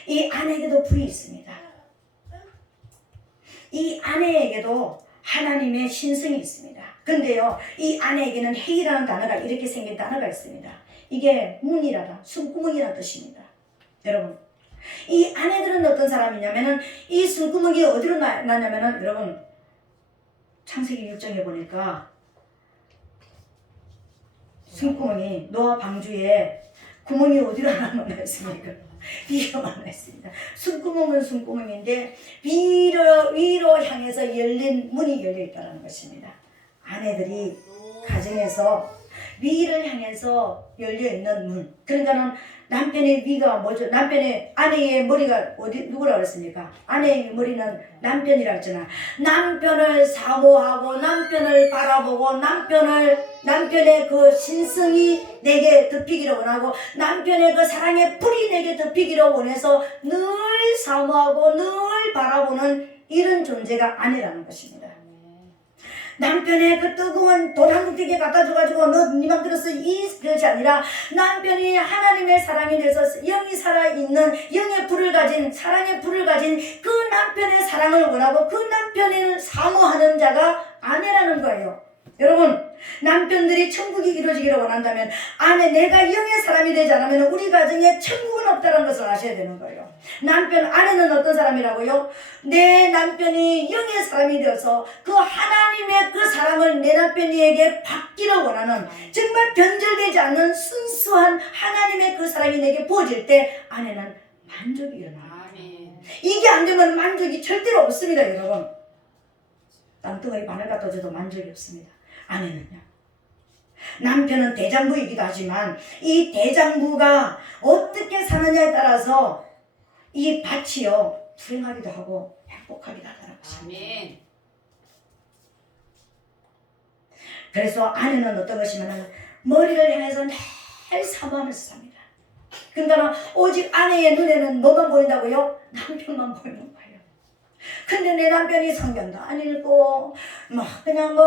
이 아내에게도 불이 있습니다. 이 아내에게도 하나님의 신성이 있습니다. 근데요, 이 아내에게는 해이라는 단어가 이렇게 생긴 단어가 있습니다. 이게 문이라다, 숨구멍이라는 뜻입니다. 여러분, 이 아내들은 어떤 사람이냐면은 이 숨구멍이 어디로 나냐면은 여러분 창세기 6장에 보니까 숨구멍이 노아 방주에 구멍이 어디로 나눠 있습니까? 위로 나눠 있습니다. 숨구멍은 숨구멍인데 위로 향해서 열린 문이 열려 있다는 것입니다. 아내들이 가정에서 위를 향해서 열려 있는 문. 그러니까는 남편의 위가 뭐죠? 남편의 아내의 머리가 누구라고 그랬습니까? 아내의 머리는 남편이라고 했잖아. 남편을 사모하고 남편을 바라보고 남편의 그 신성이 내게 덮이기를 원하고 남편의 그 사랑의 불이 내게 덮이기를 원해서 늘 사모하고 늘 바라보는 이런 존재가 아내라는 것입니다. 남편의 그 뜨거운 돈 한 뭉티게 갖다 줘가지고 너 니만 들었어 그것이 아니라 남편이 하나님의 사랑이 돼서 영이 살아있는 영의 불을 가진 사랑의 불을 가진 그 남편의 사랑을 원하고 그 남편을 사모하는 자가 아내라는 거예요. 여러분, 남편들이 천국이 이루어지기를 원한다면 내가 영의 사람이 되지 않으면 우리 가정에 천국은 없다는 것을 아셔야 되는 거예요. 아내는 어떤 사람이라고요? 내 남편이 영의 사람이 되어서 그 하나님의 그 사랑을 내 남편에게 받기를 원하는 정말 변절되지 않는 순수한 하나님의 그 사랑이 내게 부어질 때 아내는 만족이 일어납니다. 이게 안 되면 만족이 절대로 없습니다. 여러분, 땅덩어리 바늘 갖다 줘도 만족이 없습니다. 아내는요, 남편은 대장부이기도 하지만 이 대장부가 어떻게 사느냐에 따라서 이 밭이요 불행하기도 하고 행복하기도 하더라고요. 아멘. 그래서 아내는 어떤 것이냐면 머리를 향해서 늘 사모하면서 삽니다. 그러니까 오직 아내의 눈에는 뭐만 보인다고요? 남편만 보이는 거예요. 근데 내 남편이 성경도 안 읽고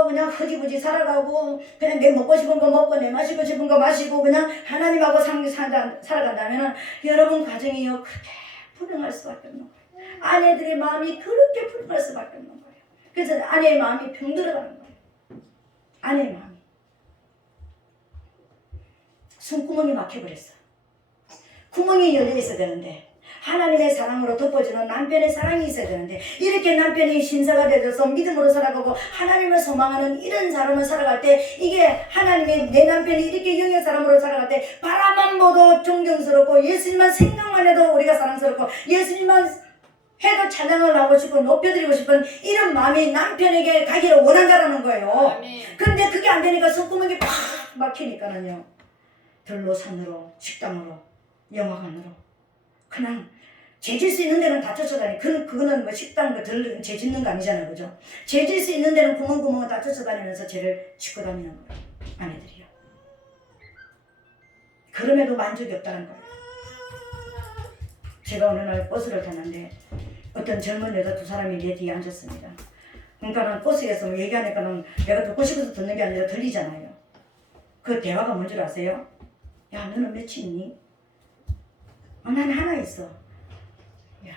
그냥 흐지부지 살아가고 그냥 내 먹고 싶은 거 먹고 내 마시고 싶은 거 마시고 그냥 하나님하고 살아간다면 여러분 가정이요 그렇게 불행할 수밖에 없는 거예요. 아내들의 마음이 그렇게 불행할 수밖에 없는 거예요. 그래서 아내의 마음이 병들어가는 거예요. 아내의 마음이 숨구멍이 막혀버렸어. 구멍이 열려 있어야 되는데 하나님의 사랑으로 덮어주는 남편의 사랑이 있어야 되는데 이렇게 남편이 신사가 되어서 믿음으로 살아가고 하나님을 소망하는 이런 사람을 살아갈 때 이게 하나님의 내 남편이 이렇게 영의 사람으로 살아갈 때 바라만 봐도 존경스럽고 예수님만 생각만 해도 우리가 사랑스럽고 예수님만 해도 찬양을 하고 싶고 높여드리고 싶은 이런 마음이 남편에게 가기를 원한다는 거예요. 그런데 그게 안 되니까 손구멍이 팍 막히니까는요 들로 산으로 식당으로 영화관으로 그냥 죄질 수 있는 데는 다 쫓아다니. 그거는 식당 죄 짓는 거 아니잖아요, 그죠? 죄질 수 있는 데는 구멍구멍을 다 쫓아다니면서 죄를 짓고 다니는 거예요, 아내들이요. 그럼에도 만족이 없다는 거예요. 제가 어느 날 버스를 탔는데 어떤 젊은 여자 두 사람이 내 뒤에 앉았습니다. 그러니까는 버스에서 얘기하니까는 내가 듣고 싶어서 듣는 게 아니라 들리잖아요. 그 대화가 뭔 줄 아세요? 야, 너는 며칠 있니? 나는 하나 있어. 야,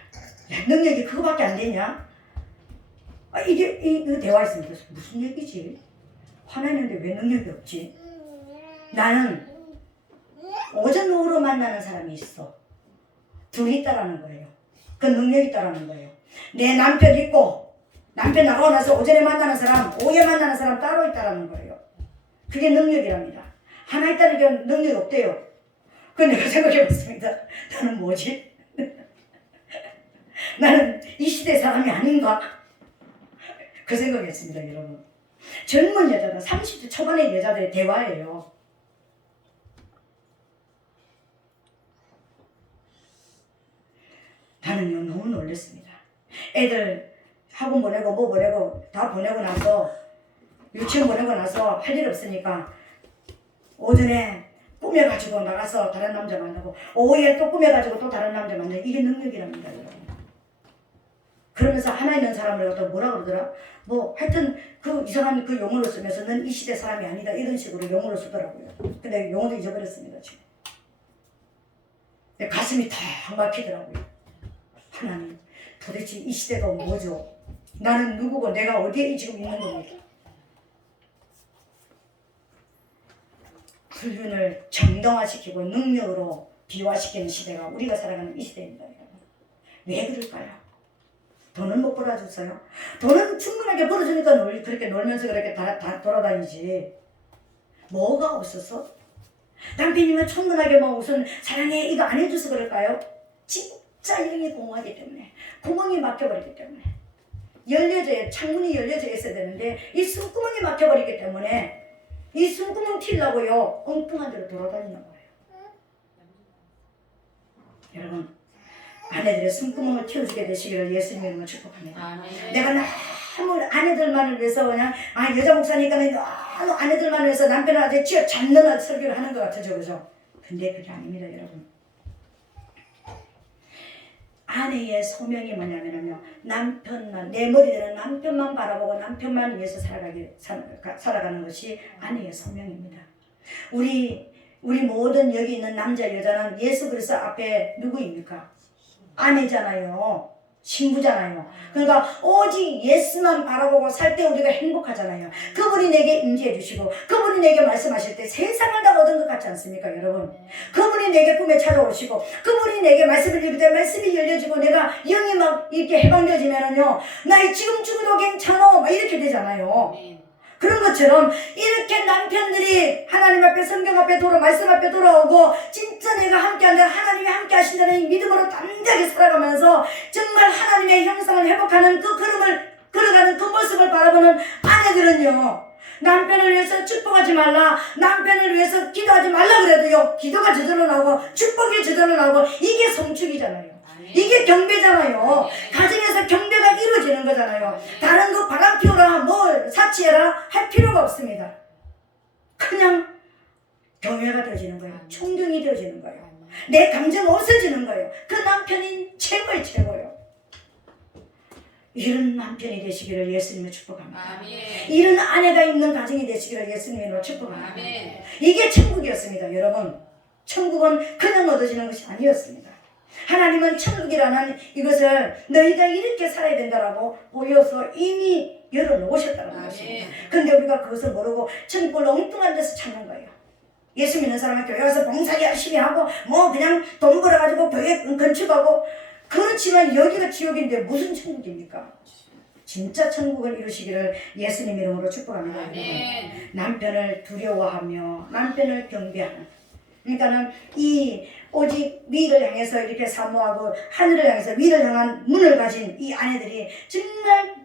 능력이 그거밖에 안 되냐? 이거 대화했습니다. 무슨 얘기지? 화나는데 왜 능력이 없지? 나는 오전 오후로 만나는 사람이 있어. 둘이 있다라는 거예요. 그 능력이 있다라는 거예요. 내 남편 있고 남편 나가고 나서 오전에 만나는 사람, 오후에 만나는 사람 따로 있다라는 거예요. 그게 능력이랍니다. 하나 있다는 게 능력이 없대요. 그런데 내가 생각해봤습니다. 나는 뭐지? 나는 이 시대 사람이 아닌가? 그 생각했습니다, 여러분. 젊은 여자들, 30대 초반의 여자들의 대화예요. 나는요, 너무 놀랐습니다. 애들 학원 보내고 뭐 보내고 다 보내고 나서 유치원 보내고 나서 할 일 없으니까 오전에 꾸며가지고 나가서 다른 남자 만나고 오후에 또 꾸며가지고 또 다른 남자 만나고 이게 능력이랍니다, 여러분. 그러면서 하나 있는 사람을 갖다 뭐라 그러더라? 뭐 하여튼 그 이상한 그 용어를 쓰면서 넌 이 시대 사람이 아니다 이런 식으로 용어를 쓰더라고요. 근데 용어도 잊어버렸습니다 지금. 내 가슴이 탁 막히더라고요. 하나님 도대체 이 시대가 뭐죠? 나는 누구고 내가 어디에 지금 있는 겁니까? 불륜을 정당화시키고 능력으로 비화시키는 시대가 우리가 살아가는 이 시대입니다. 왜 그럴까요? 돈은 못 벌어줬어요. 돈은 충분하게 벌어주니까 그렇게 놀면서 그렇게 다 돌아다니지. 뭐가 없었어? 남편이면 충분하게 뭐 무슨 사랑해 이거 안 해줘서 그럴까요? 진짜 이름이 공허하기 때문에 구멍이 막혀버리기 때문에 열려져야 창문이 열려져 있어야 되는데 이 숨구멍이 막혀버리기 때문에 이 숨구멍 튀려고요 엉뚱한 데로 돌아다니는 거예요. 여러분 아내들의 숨구멍을 틔워주게 되시기를 예수님의 이름으로 축복합니다. 내가 너무 아내들만을 위해서 그냥 여자 목사니까는 너무 아내들만을 위해서 남편을 아주 쥐어 잡는 설교를 하는 것 같아요. 그죠? 근데 그게 아닙니다, 여러분. 아내의 소명이 뭐냐면요, 남편만, 내 머리에는 남편만 바라보고 남편만 위해서 살아가는 것이 아내의 소명입니다. 우리 모든 여기 있는 남자 여자는 예수 그리스도 앞에 누구입니까? 아내잖아요. 신부잖아요. 그러니까 오직 예수만 바라보고 살 때 우리가 행복하잖아요. 그분이 내게 임재해 주시고 그분이 내게 말씀하실 때 세상을 다 얻은 것 같지 않습니까, 여러분? 그분이 내게 꿈에 찾아오시고 그분이 내게 말씀을 읽을 때 말씀이 열려지고 내가 영이 막 이렇게 해방되어지면은요, 나 지금 죽어도 괜찮어 막 이렇게 되잖아요. 그런 것처럼 이렇게 남편들이 하나님 앞에 성경 앞에 말씀 앞에 돌아오고 진짜 내가 함께한다, 하나님이 함께 하신다는 이 믿음으로 담대하게 살아가면서 정말 하나님의 형상을 회복하는 그 걸음을 걸어가는 그 모습을 바라보는 아내들은요, 남편을 위해서 축복하지 말라, 남편을 위해서 기도하지 말라 그래도요 기도가 제대로 나오고 축복이 제대로 나오고 이게 성축이잖아요. 이게 경배잖아요. 가정에서 경배가 이루어지는 거잖아요. 다른 거 바람 피우라 뭘 사치해라 할 필요가 없습니다. 그냥 경외가 되어지는 거예요. 충동이 되어지는 거예요. 내 감정 없어지는 거예요. 그 남편이 최고예요. 이런 남편이 되시기를 예수님을 축복합니다. 아멘. 이런 아내가 있는 가정이 되시기를 예수님으로 축복합니다. 아멘. 이게 천국이었습니다, 여러분. 천국은 그냥 얻어지는 것이 아니었습니다. 하나님은 천국이라는 이것을 너희가 이렇게 살아야 된다라고 보여서 이미 열어놓으셨다는 것입니다. 그런데 우리가 그것을 모르고 천국을 엉뚱한 데서 찾는 거예요. 예수 믿는 사람은 교회 와서 봉사기 열심히 하고 뭐 그냥 돈 벌어가지고 교회 건축하고, 그렇지만 여기가 지옥인데 무슨 천국입니까? 진짜 천국을 이루시기를 예수님 이름으로 축복합니다. 아멘. 남편을 두려워하며 남편을 경배하는, 그러니까는 이 오직 위를 향해서 이렇게 사모하고 하늘을 향해서 위를 향한 문을 가진 이 아내들이 정말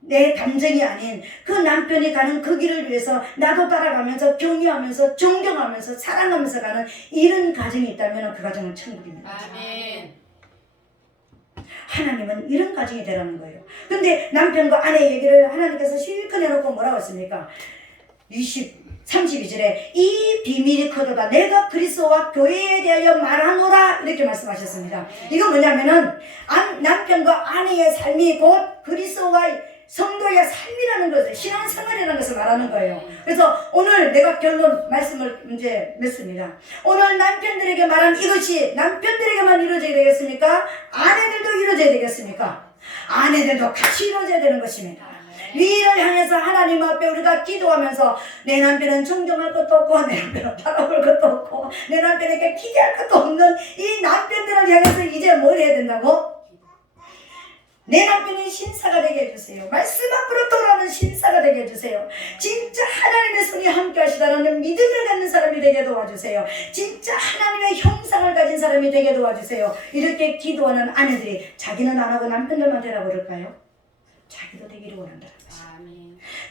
내 감정이 아닌 그 남편이 가는 그 길을 위해서 나도 따라가면서 경외하면서 존경하면서 사랑하면서 가는 이런 가정이 있다면 그 가정은 천국입니다. 아멘. 하나님은 이런 가정이 되라는 거예요. 근데 남편과 아내 얘기를 하나님께서 실컷 해놓고 뭐라고 했습니까? 32절에 이 비밀이 커도다 내가 그리스도와 교회에 대하여 말하노라 이렇게 말씀하셨습니다. 이건 뭐냐면은 남편과 아내의 삶이 곧 그리스도와 성도의 삶이라는 것을, 신앙생활이라는 것을 말하는 거예요. 그래서 오늘 내가 결론 말씀을 이제 맺습니다. 오늘 남편들에게 말한 이것이 남편들에게만 이루어져야 되겠습니까? 아내들도 이루어져야 되겠습니까? 아내들도 같이 이루어져야 되는 것입니다. 위를 향해서 하나님 앞에 우리가 기도하면서 내 남편은 존경할 것도 없고 내 남편은 바라볼 것도 없고 내 남편에게 기대할 것도 없는 이 남편들을 향해서 이제 뭘 해야 된다고? 내 남편이 신사가 되게 해주세요. 말씀 앞으로 돌아오는 신사가 되게 해주세요. 진짜 하나님의 손이 함께 하시다라는 믿음을 갖는 사람이 되게 도와주세요. 진짜 하나님의 형상을 가진 사람이 되게 도와주세요. 이렇게 기도하는 아내들이 자기는 안 하고 남편들만 되라고 그럴까요? 자기도 되기를 원한다는 것입니다.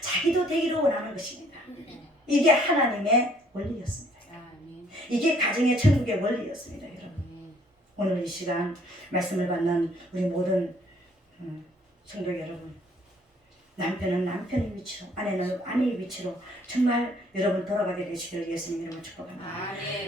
자기도 되기를 원하는 것입니다. 이게 하나님의 원리였습니다. 이게 가정의 천국의 원리였습니다. 여러분, 오늘 이 시간 말씀을 받는 우리 모든 성도 여러분, 남편은 남편의 위치로, 아내는 아내의 위치로 정말 여러분 돌아가게 되시기를 예수님 이름으로 축복합니다.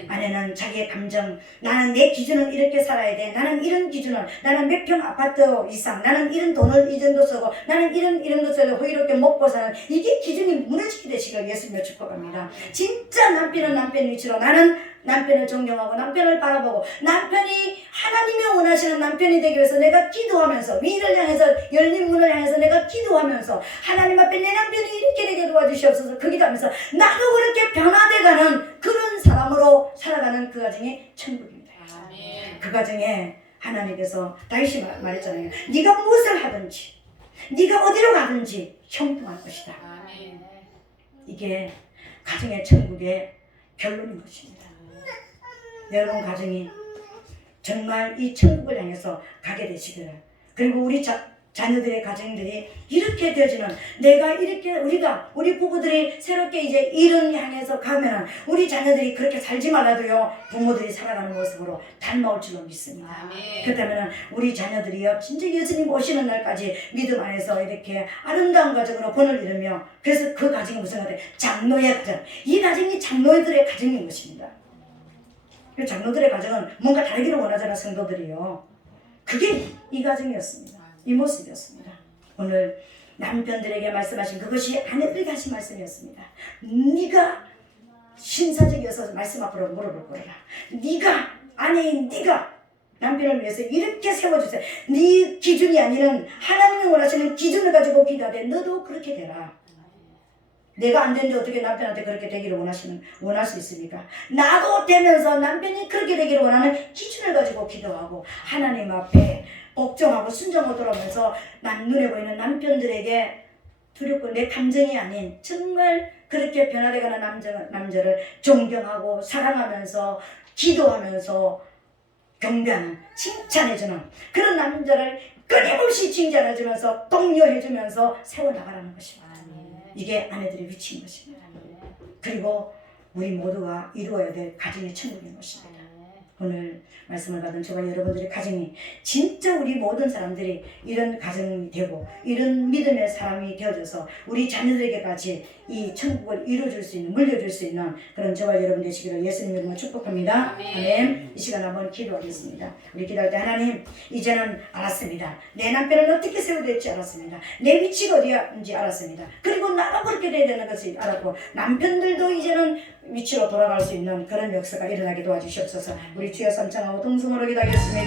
아내는 자기의 감정, 나는 내 기준은 이렇게 살아야 돼, 나는 이런 기준을, 나는 몇 평 아파트 이상, 나는 이런 돈을 이 정도 쓰고, 나는 이런 것을 호의롭게 먹고 사는, 이게 기준이 무너지게 되시기를 예수님을 축복합니다. 진짜 남편은 남편 위치로, 나는 남편을 존경하고 남편을 바라보고 남편이 하나님이 원하시는 남편이 되기 위해서 내가 기도하면서 위를 향해서 열린 문을 향해서 내가 기도하면서 하나님 앞에 내 남편이 이렇게 되게 도와주시옵소서 그 기도하면서 나도 그렇게 변화돼가는 그런 사람으로 살아가는 그 가정이 천국입니다. 그 가정에 하나님께서 다윗이 말했잖아요. 네가 무엇을 하든지 네가 어디로 가든지 형통할 것이다. 이게 가정의 천국의 결론인 것입니다. 여러분 가정이 정말 이 천국을 향해서 가게 되시기를, 그리고 우리 자녀들의 가정들이 이렇게 되어지는, 내가 이렇게 우리 부부들이 새롭게 이제 일을 향해서 가면은 우리 자녀들이 그렇게 살지 말라도요 부모들이 살아가는 모습으로 닮아올 줄로 믿습니다. 그렇다면 우리 자녀들이요 진짜 예수님 오시는 날까지 믿음 안에서 이렇게 아름다운 가정으로 본을 이루며, 그래서 그 가정이 무슨 가정? 장로의 가정. 이 가정이 장로들의 가정인 것입니다. 장로들의 가정은 뭔가 다르기를 원하잖아 성도들이요. 그게 이 가정이었습니다. 이 모습이었습니다. 오늘 남편들에게 말씀하신 그것이 아내들에게 하신 말씀이었습니다. 네가 신사적이어서 말씀 앞으로 물어볼 거라. 네가 아내인 네가 남편을 위해서 이렇게 세워주세요. 네 기준이 아니는 하나님이 원하시는 기준을 가지고 기도하되 너도 그렇게 되라. 내가 안 되는데 어떻게 남편한테 그렇게 되기를 원할 수 있습니까? 나도 되면서 남편이 그렇게 되기를 원하는 기준을 가지고 기도하고 하나님 앞에 복종하고 순종하고 돌아오면서 눈에 보이는 남편들에게 두렵고 내 감정이 아닌 정말 그렇게 변화되가는 남자를 존경하고 사랑하면서 기도하면서 경배하는, 칭찬해주는 그런 남자를 끊임없이 칭찬해주면서 독려해주면서 세워나가라는 것입니다. 이게 아내들의 위치인 것입니다. 그리고 우리 모두가 이루어야 될 가정의 천국인 것입니다. 오늘 말씀을 받은 저와 여러분들의 가정이 진짜 우리 모든 사람들이 이런 가정이 되고 이런 믿음의 사람이 되어져서 우리 자녀들에게까지 이 천국을 이루어줄 수 있는, 물려줄 수 있는 그런 저와 여러분 되시기를 예수님 이름으로 축복합니다. 아멘. 이 시간 한번 기도하겠습니다. 우리 기도할 때 하나님 이제는 알았습니다. 내 남편을 어떻게 세워야 될지 알았습니다. 내 위치가 어디인지 알았습니다. 그리고 나가 그렇게 돼야 되는 것을 알았고 남편들도 이제는 위치로 돌아갈 수 있는 그런 역사가 일어나게 도와주시옵소서. 우리 주여 삼창하고 동성으로 기도하겠습니다.